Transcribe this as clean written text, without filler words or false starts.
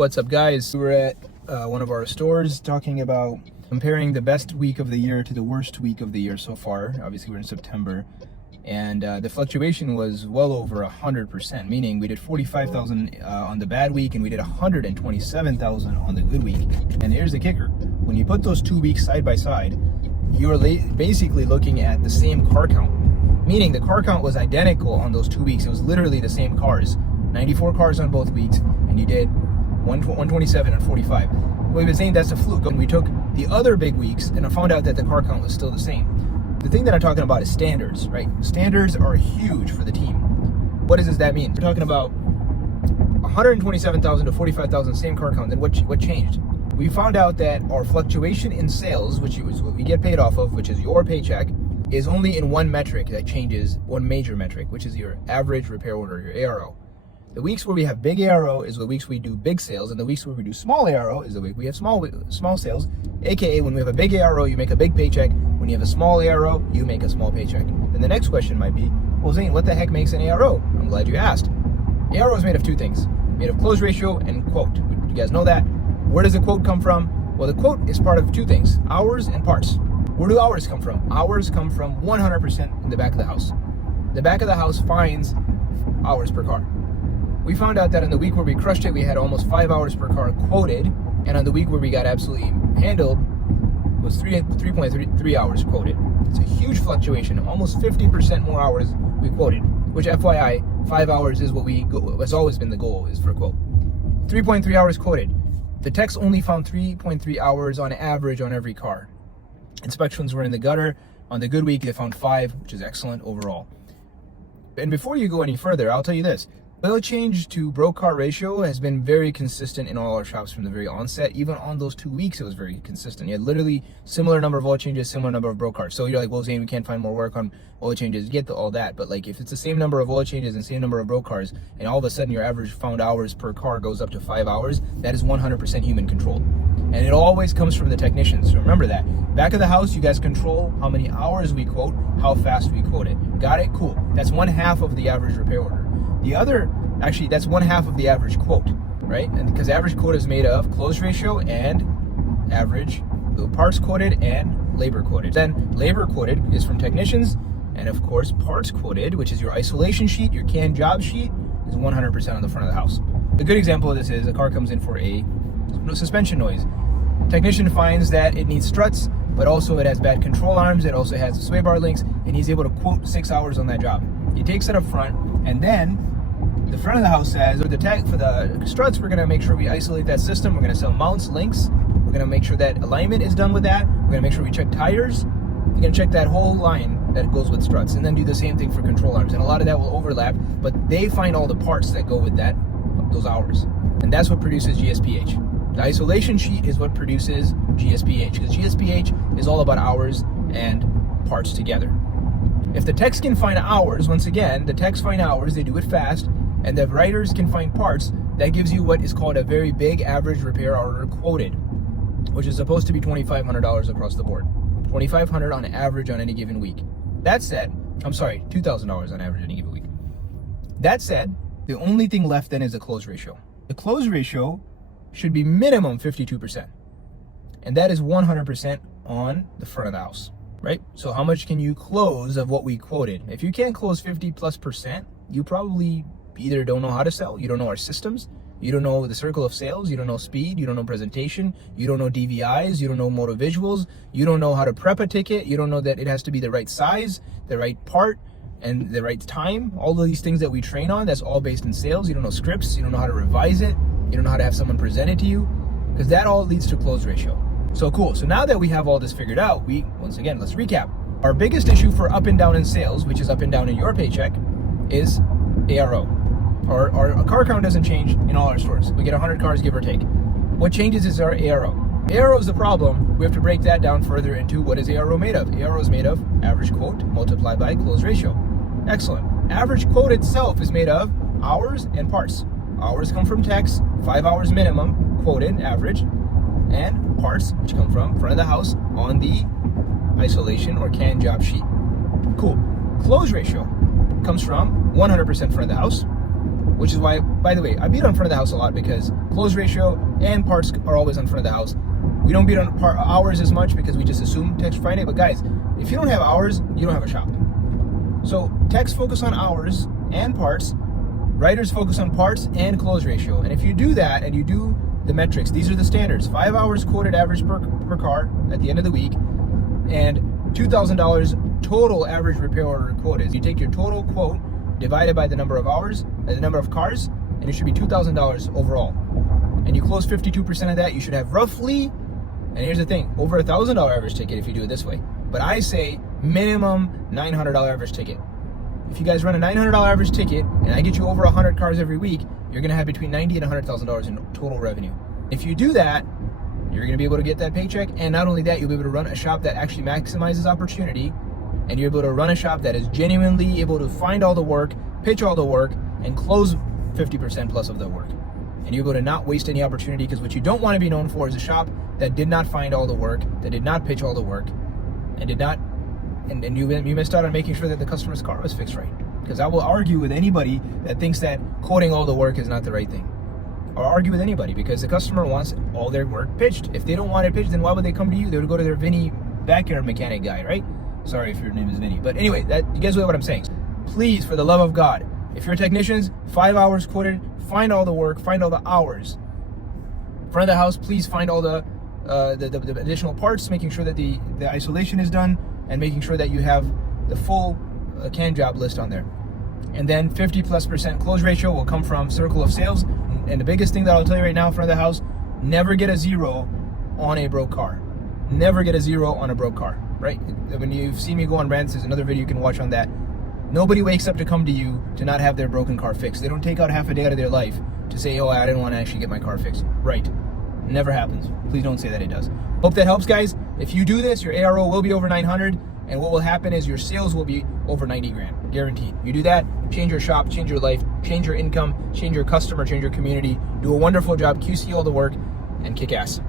What's up, guys? We're at one of our stores talking about comparing the best week of the year to the worst week of the year so far. Obviously, we're in September, and the fluctuation was well over 100%, meaning we did 45,000 on the bad week, and we did 127,000 on the good week. And here's the kicker. When you put those 2 weeks side by side, you're basically looking at the same car count, meaning the car count was identical on those 2 weeks. It was literally the same cars, 94 cars on both weeks, and you did 127 and 45. We've been saying that's a fluke. And we took the other big weeks and I found out that the car count was still the same. The thing that I'm talking about is standards, right? Standards are huge for the team. What does that mean? We're talking about 127,000 to 45,000 same car count. Then what changed? We found out that our fluctuation in sales, which is what we get paid off of, which is your paycheck, is only in one metric that changes, one major metric, which is your average repair order, your ARO. The weeks where we have big ARO is the weeks we do big sales, and the weeks where we do small ARO is the week we have small sales. AKA, when we have a big ARO, you make a big paycheck. When you have a small ARO, you make a small paycheck. And the next question might be, well, Zane, what the heck makes an ARO? I'm glad you asked. ARO is made of two things, made of close ratio and quote. You guys know that? Where does the quote come from? Well, the quote is part of two things, hours and parts. Where do hours come from? Hours come from 100% in the back of the house. The back of the house finds hours per car. We found out that in the week where we crushed it, we had almost 5 hours per car quoted, and on the week where we got absolutely handled was 3.3 hours quoted. It's a huge fluctuation, almost 50% more hours we quoted, which FYI, 5 hours is what has always been the goal, is for quote. 3.3 hours quoted. The techs only found 3.3 hours on average on every car. Inspections were in the gutter. On the good week, they found 5, which is excellent overall. And before you go any further, I'll tell you this. Oil change to broke car ratio has been very consistent in all our shops from the very onset. Even on those 2 weeks, it was very consistent. You had literally similar number of oil changes, similar number of broke cars. So you're like, well, Zane, we can't find more work on oil changes. Get all that. But like, if it's the same number of oil changes and same number of broke cars, and all of a sudden your average found hours per car goes up to 5 hours, that is 100% human controlled. And it always comes from the technicians. So remember that. Back of the house, you guys control how many hours we quote, how fast we quote it. Got it? Cool. That's 1/2 of the average repair order. The other, actually, that's 1/2 of the average quote, right? And because average quote is made of close ratio and average parts quoted and labor quoted. Then labor quoted is from technicians, and of course parts quoted, which is your isolation sheet, your canned job sheet, is 100% on the front of the house. A good example of this is a car comes in for a suspension noise. Technician finds that it needs struts, but also it has bad control arms, it also has the sway bar links, and he's able to quote 6 hours on that job. He takes it up front, and then the front of the house says, for the struts, we're gonna make sure we isolate that system. We're gonna sell mounts, links. We're gonna make sure that alignment is done with that. We're gonna make sure we check tires. We're gonna check that whole line that goes with struts, and then do the same thing for control arms. And a lot of that will overlap, but they find all the parts that go with those hours. And that's what produces GSPH. The isolation sheet is what produces GSPH, because GSPH is all about hours and parts together. If the techs can find hours, once again, the techs find hours, they do it fast, and the writers can find parts, that gives you what is called a very big average repair order quoted, which is supposed to be $2,500 across the board. $2,500 on average on any given week. That said, I'm sorry, $2,000 on average any given week. That said, the only thing left then is the close ratio. The close ratio should be minimum 52%. And that is 100% on the front of the house, right? So how much can you close of what we quoted? If you can't close 50+%, you probably either don't know how to sell, you don't know our systems, you don't know the circle of sales, you don't know speed, you don't know presentation, you don't know DVIs, you don't know motor visuals, you don't know how to prep a ticket, you don't know that it has to be the right size, the right part, and the right time. All of these things that we train on, that's all based in sales. You don't know scripts, you don't know how to revise it, you don't know how to have someone present it to you, because that all leads to close ratio. So cool. So now that we have all this figured out, once again, let's recap. Our biggest issue for up and down in sales, which is up and down in your paycheck, is ARO. Our car count doesn't change in all our stores. We get 100 cars, give or take. What changes is our ARO. ARO is the problem. We have to break that down further into what is ARO made of. ARO is made of average quote multiplied by close ratio. Excellent. Average quote itself is made of hours and parts. Hours come from techs, 5 hours minimum, quoted, average, and parts, which come from front of the house on the isolation or canned job sheet. Cool. Close ratio comes from 100% front of the house, which is why, by the way, I beat on front of the house a lot because close ratio and parts are always on front of the house. We don't beat on hours as much because we just assume techs find it. But guys, if you don't have hours, you don't have a shop. So techs focus on hours and parts. Writers focus on parts and close ratio. And if you do that and you do the metrics, these are the standards. 5 hours quoted average per car at the end of the week, and $2,000 total average repair order quote is. You take your total quote divided by the number of hours, the number of cars, and it should be $2,000 overall. And you close 52% of that, you should have roughly, and here's the thing, over $1,000 average ticket if you do it this way. But I say minimum $900 average ticket. If you guys run a $900 average ticket and I get you over 100 cars every week, you're gonna have between $90,000 and $100,000 in total revenue. If you do that, you're gonna be able to get that paycheck, and not only that, you'll be able to run a shop that actually maximizes opportunity, and you're able to run a shop that is genuinely able to find all the work, pitch all the work, and close 50% plus of the work. And you're able to not waste any opportunity, because what you don't want to be known for is a shop that did not find all the work, that did not pitch all the work, and did not, and you missed out on making sure that the customer's car was fixed right. Because I will argue with anybody that thinks that quoting all the work is not the right thing. Or argue with anybody, because the customer wants all their work pitched. If they don't want it pitched, then why would they come to you? They would go to their Vinny backyard mechanic guy, right? Sorry if your name is Vinny. But anyway, that you guys know what I'm saying. Please, for the love of God, if you're technicians, 5 hours quoted, find all the work, find all the hours. Front of the house, please find all the additional parts, making sure that the isolation is done, and making sure that you have the full can job list on there. And then 50+% close ratio will come from circle of sales. And the biggest thing that I'll tell you right now in front of the house, never get a 0 on a broke car. Never get a 0 on a broke car, right? When you've seen me go on rants, there's another video you can watch on that. Nobody wakes up to come to you to not have their broken car fixed. They don't take out half a day out of their life to say, oh, I didn't want to actually get my car fixed. Right. Never happens. Please don't say that it does. Hope that helps, guys. If you do this, your ARO will be over 900, and what will happen is your sales will be over 90 grand, guaranteed. You do that, change your shop, change your life, change your income, change your customer, change your community, do a wonderful job, QC all the work, and kick ass.